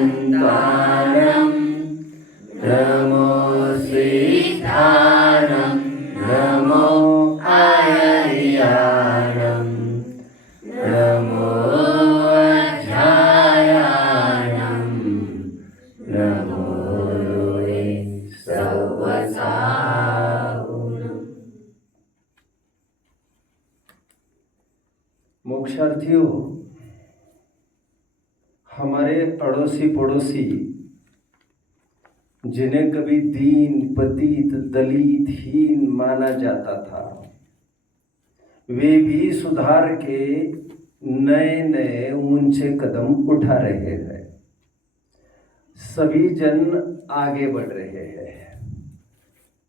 अनन्तारं नमो सिद्धारं नमो आयर्याणं नमो अध्यायाणं नमो ऋवे सवसाहुनम्। मोक्षार्थियों, हमारे अड़ोसी पड़ोसी जिन्हें कभी दीन पतित दलित हीन माना जाता था, वे भी सुधार के नए नए ऊंचे कदम उठा रहे हैं। सभी जन आगे बढ़ रहे हैं।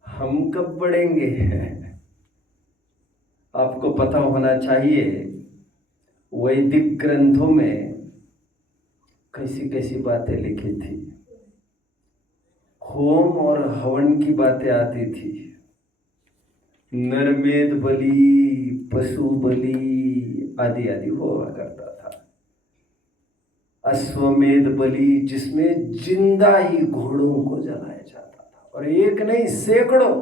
हम कब बढ़ेंगे? आपको पता होना चाहिए, वैदिक ग्रंथों में कैसी कैसी बातें लिखी थी। होम और हवन की बातें आती थी। नरमेध बलि, पशु बलि आदि आदि हुआ करता था। अश्वमेध बलि, जिसमें जिंदा ही घोड़ों को जलाया जाता था, और एक नहीं सैकड़ों।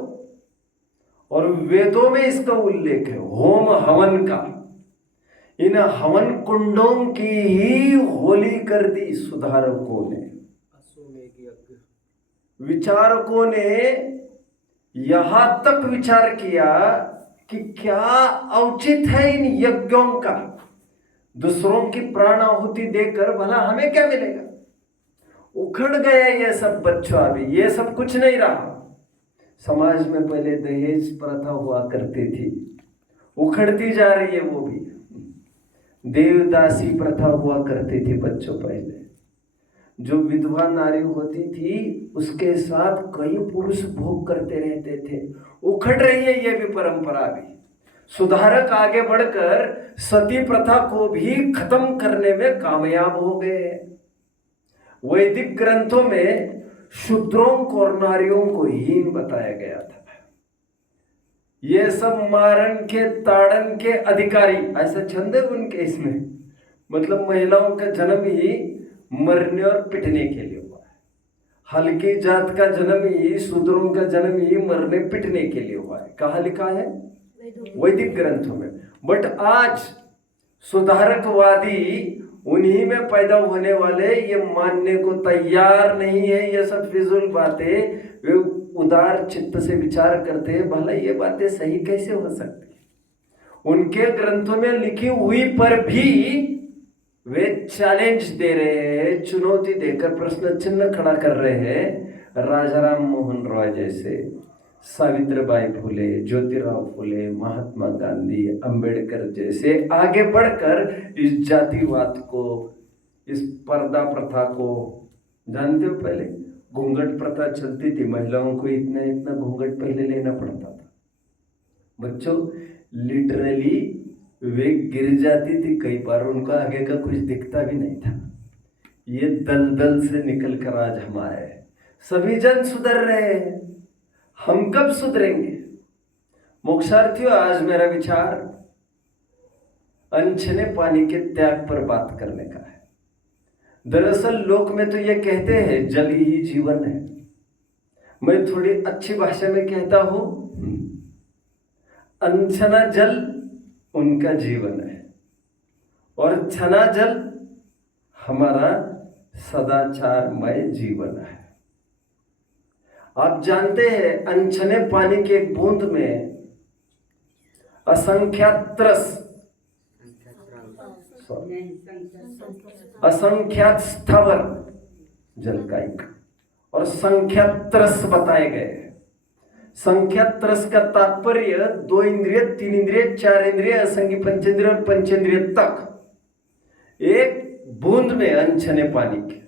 और वेदों में इसका उल्लेख है, होम हवन का। इन हवन कुंडों की ही होली कर दी सुधारकों ने। विचारकों ने यहां तक विचार किया कि क्या औचित है इन यज्ञों का। दूसरों की प्राण आहुति देकर भला हमें क्या मिलेगा? उखड़ गया ये सब बच्चों। अभी ये सब कुछ नहीं रहा। समाज में पहले दहेज प्रथा हुआ करती थी, उखड़ती जा रही है वो भी। देवदासी प्रथा हुआ करती थी बच्चों। पहले जो विधवा नारी होती थी, उसके साथ कई पुरुष भोग करते रहते थे। उखड़ रही है ये भी परंपरा भी। सुधारक आगे बढ़कर सती प्रथा को भी खत्म करने में कामयाब हो गए। वैदिक ग्रंथों में शूद्रों को और नारियों को हीन बताया गया था। ये सब मारन के ताड़न के अधिकारी, ऐसा छंद है उनके इसमें। मतलब महिलाओं का जन्म ही मरने और पिटने के लिए हुआ है। हल्की जात का जन्म ही, शूद्रों का जन्म ही मरने पिटने के लिए हुआ है। कहाँ लिखा है? वैदिक ग्रंथों में। बट आज सुधारकवादी उन्हीं में पैदा होने वाले ये मानने को तैयार नहीं है। ये सब फिजूल बातें। वे उदार चित्त से विचार करते हैं, भला ये बातें सही कैसे हो सकती। उनके ग्रंथों में लिखी हुई पर भी वे चैलेंज दे रहे हैं, चुनौती देकर प्रश्न चिन्ह खड़ा कर रहे हैं। राजा राम मोहन रॉय जैसे, सावित्रीबाई फुले, ज्योतिराव फुले, महात्मा गांधी, अंबेडकर जैसे आगे बढ़कर इस जातिवाद को, इस पर्दा प्रथा को, जानते हो पहले घूंघट प्रथा चलती थी। महिलाओं को इतना इतना घूंघट पहले लेना पड़ता था। बच्चों, लिटरली वे गिर जाती थी कई बार, उनको आगे का कुछ दिखता भी नहीं था। ये दलदल से निकल कर आज हम आए। सभी जन सुधर रहे हैं, हम कब सुधरेंगे? मोक्षार्थियों, आज मेरा विचार अनछने पानी के त्याग पर बात करने का है। दरअसल लोक में तो ये कहते हैं जल ही जीवन है। मैं थोड़ी अच्छी भाषा में कहता हूं, अनछना जल उनका जीवन है और छना जल हमारा सदाचारमय जीवन है। आप जानते हैं, अनछने पानी के बूंद में असंख्यात स्थावर जलकायिक और संख्यात रस बताए गए। संख्यात रस का तात्पर्य 2 इंद्रिय, 3 इंद्रिय, 4 इंद्रिय, असंगी पंचेंद्रिय और पंचेंद्रिय तक एक बूंद में अनछने पानी के।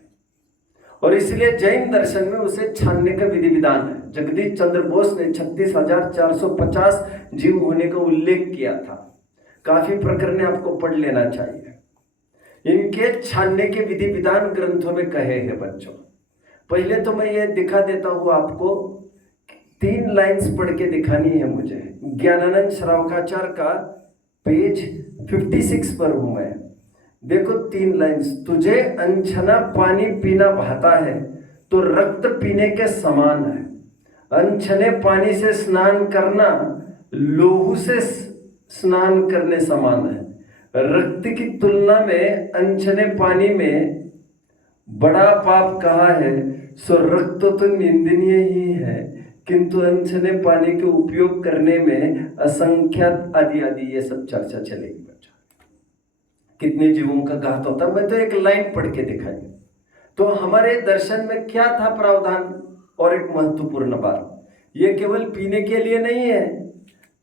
और इसलिए जैन दर्शन में उसे छानने का विधि विधान है। जगदीश चंद्र बोस ने 36,450 जीव होने का उल्लेख किया था। काफी प्रकरण आपको पढ़ लेना चाहिए। इनके छानने के विधि विधान ग्रंथों में कहे हैं बच्चों। पहले तो मैं ये दिखा देता हूं आपको, 3 लाइन्स पढ़ के दिखानी है मुझे। ज्ञानानंद श्रावकाचार्य का पेज 56 पर हूं मैं। देखो 3 लाइन्स, तुझे अनछना पानी पीना भाता है तो रक्त पीने के समान है। अनछने पानी से स्नान करना लोहू से स्नान करने समान है। रक्त की तुलना में अनछने पानी में बड़ा पाप कहा है, सो रक्त तो निंदनीय ही है, किंतु अनछने पानी के उपयोग करने में असंख्यात आदि आदि ये सब चर्चा चलेगी बच्चा। कितने जीवों का घात होता है। मैं तो एक लाइन पढ़ के दिखाई। तो हमारे दर्शन में क्या था प्रावधान। और एक महत्वपूर्ण बात, ये केवल पीने के लिए नहीं है,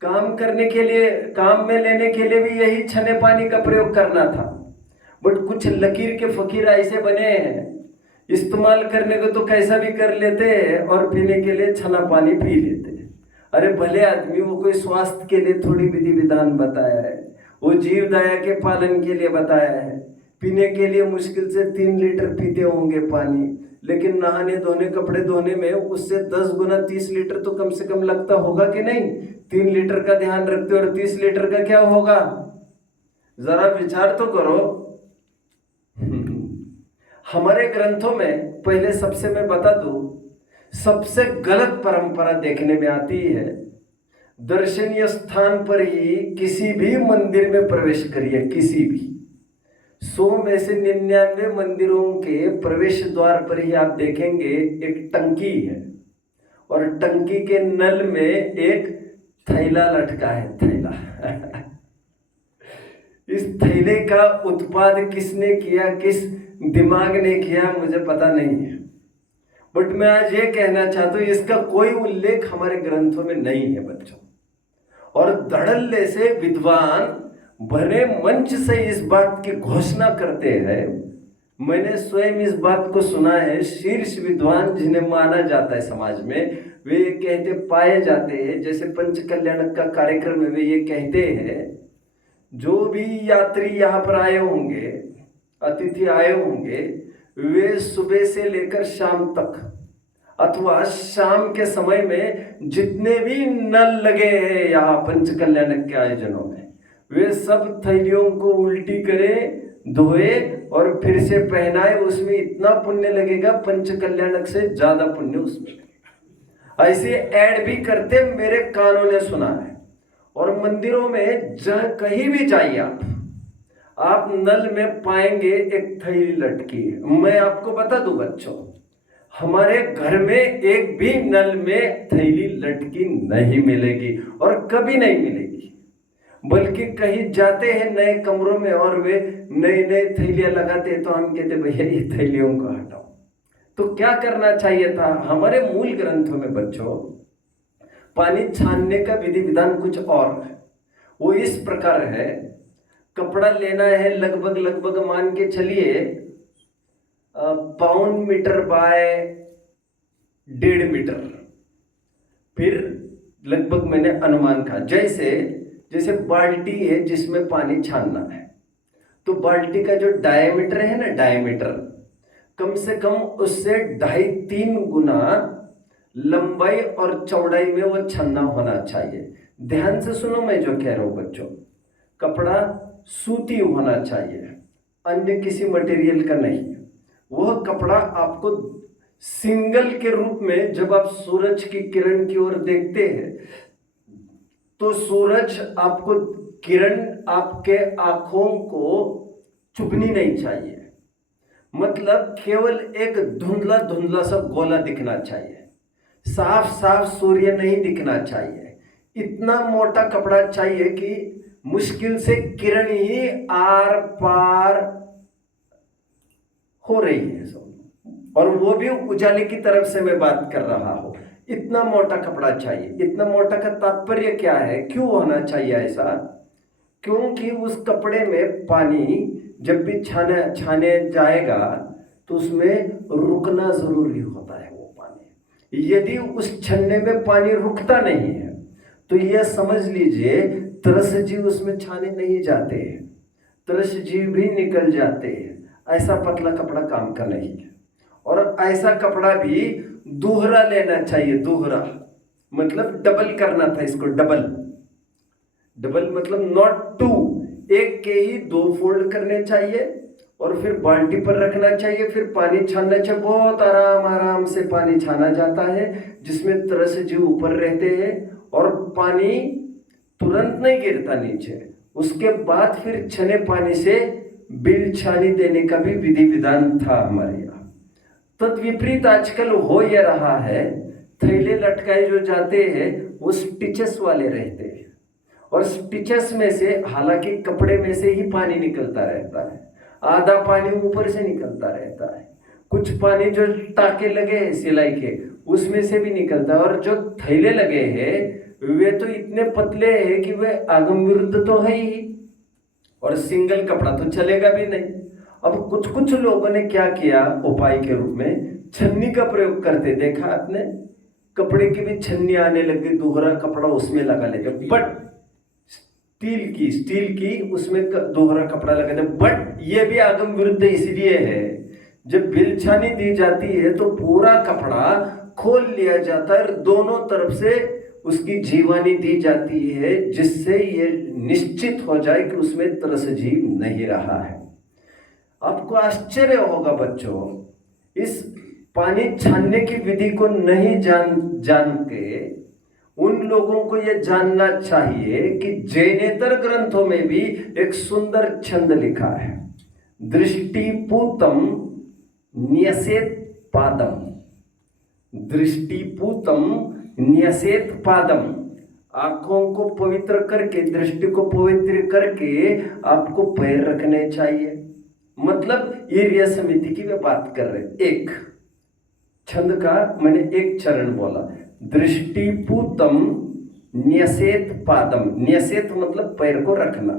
काम करने के लिए, काम में लेने के लिए भी यही छने पानी का प्रयोग करना था। बट कुछ लकीर के फकीर ऐसे बने हैं, इस्तेमाल करने को तो कैसा भी कर लेते हैं और पीने के लिए छना पानी पी लेते हैं। अरे भले आदमी, वो कोई स्वास्थ्य के लिए थोड़ी विधि विधान बताया है, वो जीव दया के पालन के लिए बताया है। पीने के लिए मुश्किल से 3 लीटर पीते होंगे पानी, लेकिन नहाने धोने कपड़े धोने में उससे 10 गुना 30 लीटर तो कम से कम लगता होगा कि नहीं। 3 लीटर का ध्यान रखते और 30 लीटर का क्या होगा, जरा विचार तो करो। हमारे ग्रंथों में पहले सबसे मैं बता दूं, सबसे गलत परंपरा देखने में आती है, दर्शनीय स्थान पर ही किसी भी मंदिर में प्रवेश करिए, किसी भी 100 में से 99 मंदिरों के प्रवेश द्वार पर ही आप देखेंगे एक टंकी है और टंकी के नल में एक थैला लटका है, थैला। इस थैले का उत्पाद किसने किया, किस दिमाग ने किया, मुझे पता नहीं है। बट मैं आज ये कहना चाहता हूं, इसका कोई उल्लेख हमारे ग्रंथों में नहीं है बच्चों। और धड़ल्ले से विद्वान भरे मंच से इस बात की घोषणा करते हैं। मैंने स्वयं इस बात को सुना है। शीर्ष विद्वान जिन्हें माना जाता है समाज में, वे कहते पाए जाते हैं, जैसे पंच कल्याणक का कार्यक्रम में वे ये कहते हैं, जो भी यात्री यहाँ पर आए होंगे, अतिथि आए होंगे, वे सुबह से लेकर शाम तक अथवा शाम के समय में जितने भी नल लगे हैं यहाँ पंच कल्याणक के आयोजनों में, वे सब थैलियों को उल्टी करे, धोए और फिर से पहनाए। उसमें इतना पुण्य लगेगा, पंच कल्याणक से ज्यादा पुण्य उसमें लगेगा। ऐसे ऐड भी करते, मेरे कानों ने सुना है। और मंदिरों में कहीं भी जाइए आप नल में पाएंगे एक थैली लटकी है। मैं आपको बता दूं बच्चों, हमारे घर में एक भी नल में थैली लटकी नहीं मिलेगी और कभी नहीं मिलेगी। बल्कि कहीं जाते हैं नए कमरों में और वे नई नई थैलियां लगाते हैं, तो हम कहते भैया ये थैलियों को हटाओ। तो क्या करना चाहिए था हमारे मूल ग्रंथों में बच्चों, पानी छानने का विधि विधान कुछ और है। वो इस प्रकार है, कपड़ा लेना है लगभग मान के चलिए 1 मीटर बाय 1.5 मीटर। फिर लगभग मैंने अनुमान कहा, जैसे बाल्टी है जिसमें पानी छानना है, तो बाल्टी का जो डायमीटर है ना, डायमीटर कम से कम उससे 2.5-3 गुना लंबाई और चौड़ाई में वो छन्ना होना चाहिए। ध्यान से सुनो मैं जो कह रहा हूं बच्चों, कपड़ा सूती होना चाहिए, अन्य किसी मटेरियल का नहीं। वह कपड़ा आपको सिंगल के रूप में, जब आप सूरज की किरण की ओर देखते हैं तो सूरज आपको किरण आपके आंखों को चुभनी नहीं चाहिए। मतलब केवल एक धुंधला धुंधला सा गोला दिखना चाहिए, साफ साफ सूर्य नहीं दिखना चाहिए। इतना मोटा कपड़ा चाहिए कि मुश्किल से किरण ही आर पार हो रही है सब, और वो भी उजाले की तरफ से मैं बात कर रहा हूं। इतना मोटा कपड़ा चाहिए। इतना मोटा का तात्पर्य क्या है, क्यों होना चाहिए ऐसा? क्योंकि उस कपड़े में पानी जब भी छाने जाएगा तो उसमें रुकना जरूरी होता है। वो पानी यदि उस छन्ने में पानी रुकता नहीं है तो यह समझ लीजिए तरस जीव उसमें छाने नहीं जाते हैं, तरस जीव भी निकल जाते हैं। ऐसा पतला कपड़ा काम का नहीं है। और ऐसा कपड़ा भी दोहरा लेना चाहिए। दोहरा मतलब डबल करना था इसको, डबल मतलब नॉट 2, एक के ही 2 फोल्ड करने चाहिए और फिर बाल्टी पर रखना चाहिए, फिर पानी छानना चाहिए। बहुत आराम आराम से पानी छाना जाता है, जिसमें तरस जीव ऊपर रहते हैं और पानी तुरंत नहीं गिरता नीचे। उसके बाद फिर छने पानी से बिल छानी देने का भी विधि विधान था हमारे यहाँ। तद विपरीत आजकल हो यह रहा है, थैले लटकाए जो जाते हैं वो स्टिचेस वाले रहते हैं, और स्टिचेस में से, हालांकि कपड़े में से ही पानी निकलता रहता है, आधा पानी ऊपर से निकलता रहता है, कुछ पानी जो टाके लगे हैं सिलाई के उसमें से भी निकलता है, और जो थैले लगे हैं वे तो इतने पतले हैं कि वे आगम विरुद्ध तो है ही, और सिंगल कपड़ा तो चलेगा भी नहीं। अब कुछ कुछ लोगों ने क्या किया, उपाय के रूप में छन्नी का प्रयोग करते देखा आपने। कपड़े की भी छन्नी आने लगी, दोहरा कपड़ा उसमें लगा लेते, बट स्टील की उसमें दोहरा कपड़ा लगाते। बट ये भी आगम विरुद्ध इसलिए है, जब बिलछानी दी जाती है तो पूरा कपड़ा खोल लिया जाता है, दोनों तरफ से उसकी जीवानी दी जाती है, जिससे ये निश्चित हो जाए कि उसमें तरस जीव नहीं रहा है। आपको आश्चर्य होगा बच्चों, इस पानी छानने की विधि को नहीं जान के उन लोगों को यह जानना चाहिए कि जैनेतर ग्रंथों में भी एक सुंदर छंद लिखा है, दृष्टिपूतम न्यसेत पादम, दृष्टिपूतम न्यसेत पादम। आंखों को पवित्र करके, दृष्टि को पवित्र करके आपको पैर रखने चाहिए। मतलब एरिया समिति की वे बात कर रहे। एक छंद का मैंने एक चरण बोला, दृष्टिपूतम न्यसेत पादम, न्यसेत मतलब पैर को रखना।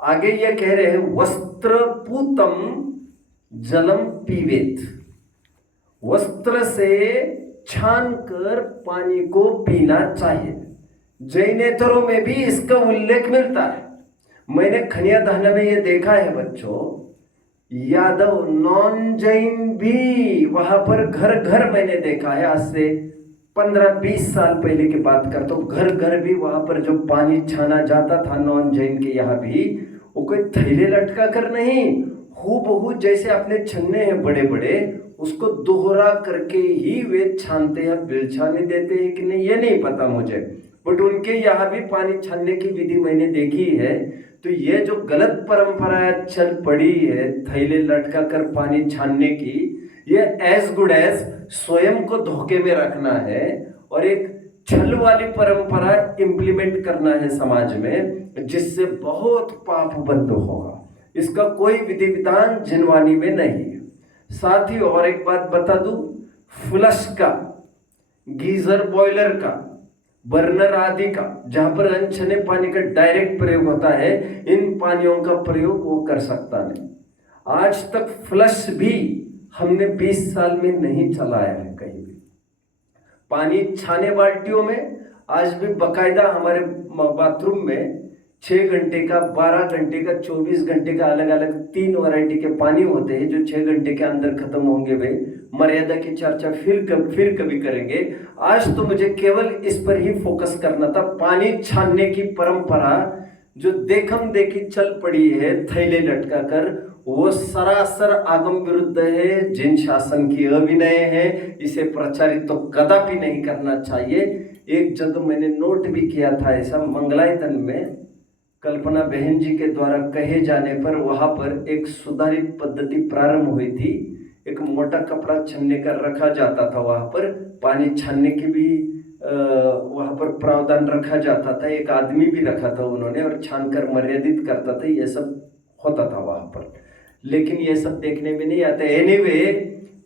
आगे ये कह रहे हैं वस्त्रपूतम जलम पीवेत, वस्त्र से छानकर पानी को पीना चाहिए। जैनेतरों में भी इसका उल्लेख मिलता है। मैंने खनिया दहना में ये देखा है बच्चों, यादव नॉन जैन भी वहां पर घर घर मैंने देखा है, आज से 15-20 साल पहले की बात करता हूँ। घर घर भी वहां पर जो पानी छाना जाता था नॉन जैन के यहाँ भी, वो कोई थैले लटका कर नहीं, हूबहू जैसे अपने छन्ने हैं बड़े बड़े, उसको दोहरा करके ही वे छानते हैं। बिलछाने देते हैं कि नहीं ये नहीं पता मुझे, बट उनके यहाँ भी पानी छानने की विधि मैंने देखी है। तो ये जो गलत परंपरा चल पड़ी है थैले लटका कर पानी छानने की, ये एज गुड एज स्वयं को धोखे में रखना है और एक छल वाली परंपरा इंप्लीमेंट करना है समाज में, जिससे बहुत पाप बंद होगा। इसका कोई विधि विधान जिनवानी में नहीं है। साथ ही और एक बात बता दूं, फ्लश का, गीजर बॉयलर का, बर्नर आदि का, जहां पर अनछने पानी का डायरेक्ट प्रयोग होता है, इन पानियों का प्रयोग वो कर सकता नहीं। आज तक फ्लश भी हमने 20 साल में नहीं चलाया है कहीं भी। पानी छाने बाल्टियों में आज भी बकायदा हमारे बाथरूम में 6 घंटे का, 12 घंटे का, 24 घंटे का अलग अलग 3 वैरायटी के पानी होते हैं जो 6 घंटे के अंदर खत्म होंगे। वे मर्यादा की चर्चा फिर कभी करेंगे। आज तो मुझे केवल इस पर ही फोकस करना था। पानी छानने की परंपरा जो देखम देखी चल पड़ी है थैले लटका कर, वो सरासर आगम विरुद्ध है, जिन शासन की अभिनय है। इसे प्रचारित तो कदापि नहीं करना चाहिए। एक जगह मैंने नोट भी किया था ऐसा, मंगलायतन में कल्पना बहन जी के द्वारा कहे जाने पर वहां पर एक सुधारित पद्धति प्रारंभ हुई थी। एक मोटा कपड़ा छन्ने कर रखा जाता था, वहां पर पानी छानने की भी वहां पर प्रावधान रखा जाता था। एक आदमी भी रखा था उन्होंने और छान कर मर्यादित करता था। ये सब होता था वहां पर, लेकिन ये सब देखने में नहीं आता। एनीवे,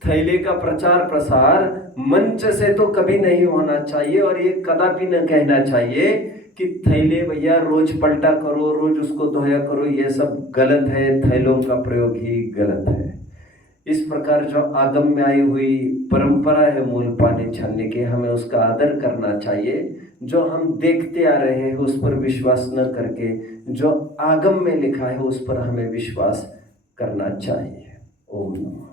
थैले का प्रचार प्रसार मंच से तो कभी नहीं होना चाहिए और ये कदापि न कहना चाहिए कि थैले भैया रोज पलटा करो, रोज उसको धोया करो। ये सब गलत है, थैलों का प्रयोग ही गलत है। इस प्रकार जो आगम में आई हुई परंपरा है मूल पानी छानने के, हमें उसका आदर करना चाहिए। जो हम देखते आ रहे हैं उस पर विश्वास न करके जो आगम में लिखा है उस पर हमें विश्वास करना चाहिए। ओम नमः।